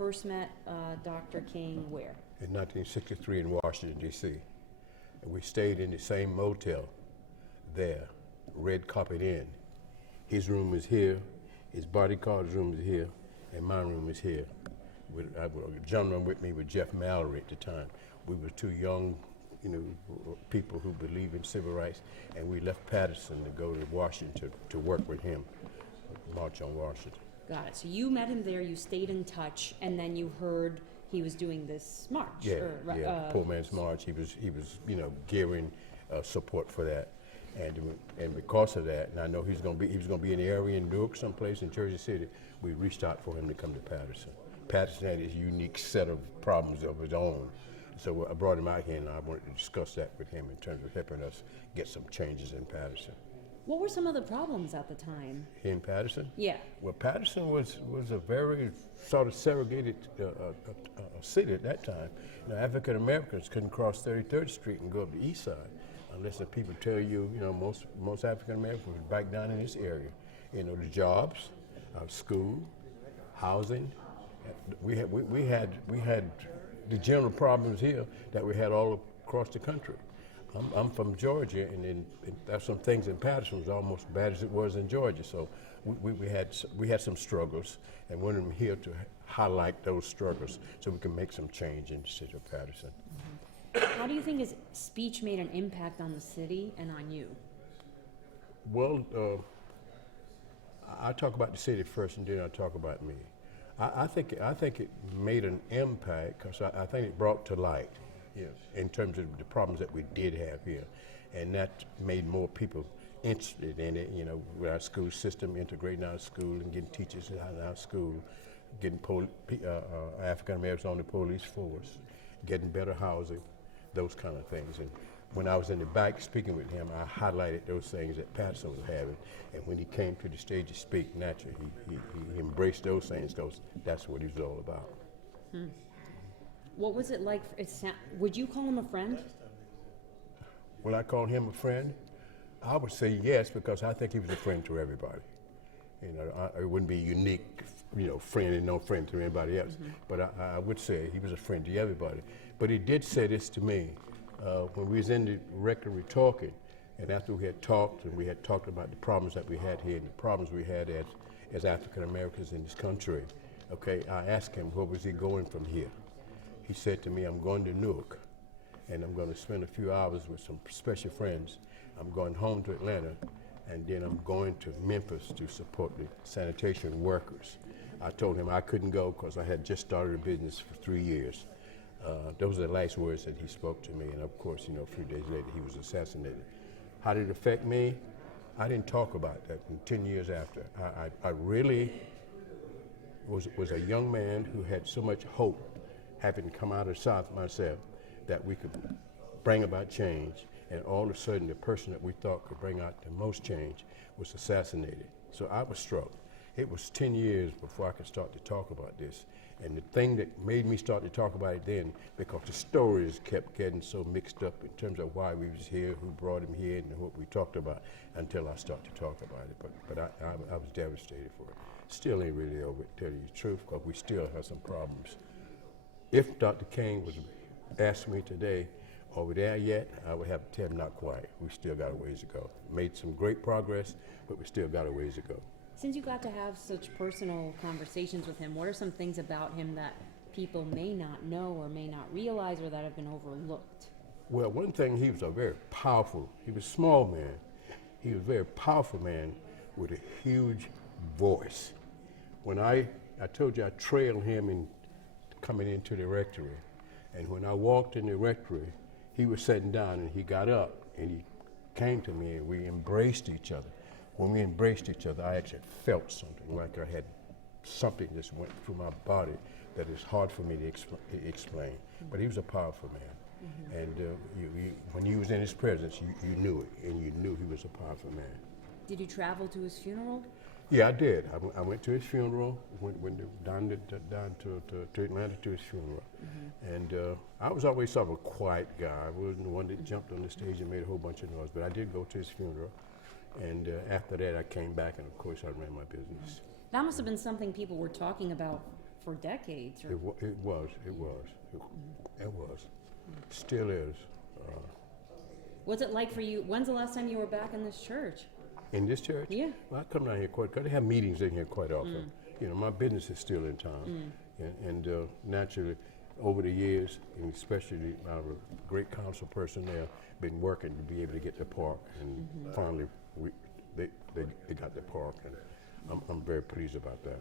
first met Dr. King where? In 1963 in Washington, D.C. And we stayed in the same motel there, Red Carpet Inn. His room is here, his bodyguard's room is here, and my room is here. A gentleman with me was Jeff Mallory at the time. We were two young, people who believe in civil rights, and we left Paterson to go to Washington to work with him, March on Washington. Got it. So you met him there, you stayed in touch, and then you heard he was doing this march. Yeah, Poor Man's March. He was, gearing support for that, and because of that, and I know he was going to be in the area in Newark, someplace in Jersey City. We reached out for him to come to Paterson. Paterson had his unique set of problems of his own, so I brought him out here, and I wanted to discuss that with him in terms of helping us get some changes in Paterson. What were some of the problems at the time? In Paterson? Yeah. Well, Paterson was a very sort of segregated city at that time. African Americans couldn't cross 33rd Street and go up the east side unless the people tell you, most African Americans were back down in this area. The jobs, school, housing. We had the general problems here that we had all across the country. I'm from Georgia, and there's some things in Paterson was almost as bad as it was in Georgia. So we had some struggles, and wanted them here to highlight those struggles so we can make some change in the city of Paterson. How do you think his speech made an impact on the city and on you? Well, I talk about the city first, and then I talk about me. I think it made an impact because I think it brought to light. Yes, in terms of the problems that we did have here, and that made more people interested in it. With our school system, integrating our school and getting teachers out of our school, getting African Americans on the police force, getting better housing, those kind of things. And when I was in the back speaking with him, I highlighted those things that Paterson was having. And when he came to the stage to speak, naturally, he embraced those things because that's what he was all about. What was it like? Would you call him a friend? Will I call him a friend? I would say yes, because I think he was a friend to everybody. It wouldn't be unique, friend and no friend to anybody else. But I would say he was a friend to everybody. But he did say this to me when we was in the rectory talking, and after we had talked, and we had talked about the problems that we had here and the problems we had as African Americans in this country. Okay, I asked him where was he going from here. He said to me, I'm going to Newark, and I'm going to spend a few hours with some special friends. I'm going home to Atlanta, and then I'm going to Memphis to support the sanitation workers. I told him I couldn't go because I had just started a business for 3 years. Those are the last words that he spoke to me, and of course, a few days later, he was assassinated. How did it affect me? I didn't talk about that in 10 years after. I really was a young man who had so much hope, having come out of the South myself, that we could bring about change, and all of a sudden the person that we thought could bring out the most change was assassinated. So I was struck. It was 10 years before I could start to talk about this. And the thing that made me start to talk about it then, because the stories kept getting so mixed up in terms of why we was here, who brought him here, and what we talked about, until I started to talk about it. But I was devastated for it. Still ain't really over it, to tell you the truth, because we still have some problems. If Dr. King was asked me today, are we there yet? I would have to tell him not quite. We still got a ways to go. Made some great progress, but we still got a ways to go. Since you got to have such personal conversations with him, what are some things about him that people may not know or may not realize or that have been overlooked? Well, one thing, he was he was a small man. He was a very powerful man with a huge voice. When I told you I trailed him coming into the rectory. And when I walked in the rectory, he was sitting down and he got up and he came to me and we embraced each other. When we embraced each other, I actually felt something, like I had something just went through my body that is hard for me to explain. But he was a powerful man. And when you was in his presence, you knew it, and you knew he was a powerful man. Did you travel to his funeral? Yeah, I did. I went to his funeral, went down to Atlanta to his funeral. And I was always sort of a quiet guy. I wasn't the one that jumped on the stage and made a whole bunch of noise, but I did go to his funeral. And after that, I came back, and of course, I ran my business. That must have been something people were talking about for decades. Or, It was. Still is. what's it like for you? When's the last time you were back in this church? In this church? Yeah. Well, I come down here quite, because they have meetings in here quite often. You know, my business is still in town. And naturally, over the years, and especially our great council person there, been working to be able to get the park. And finally, they got the park. And I'm very pleased about that.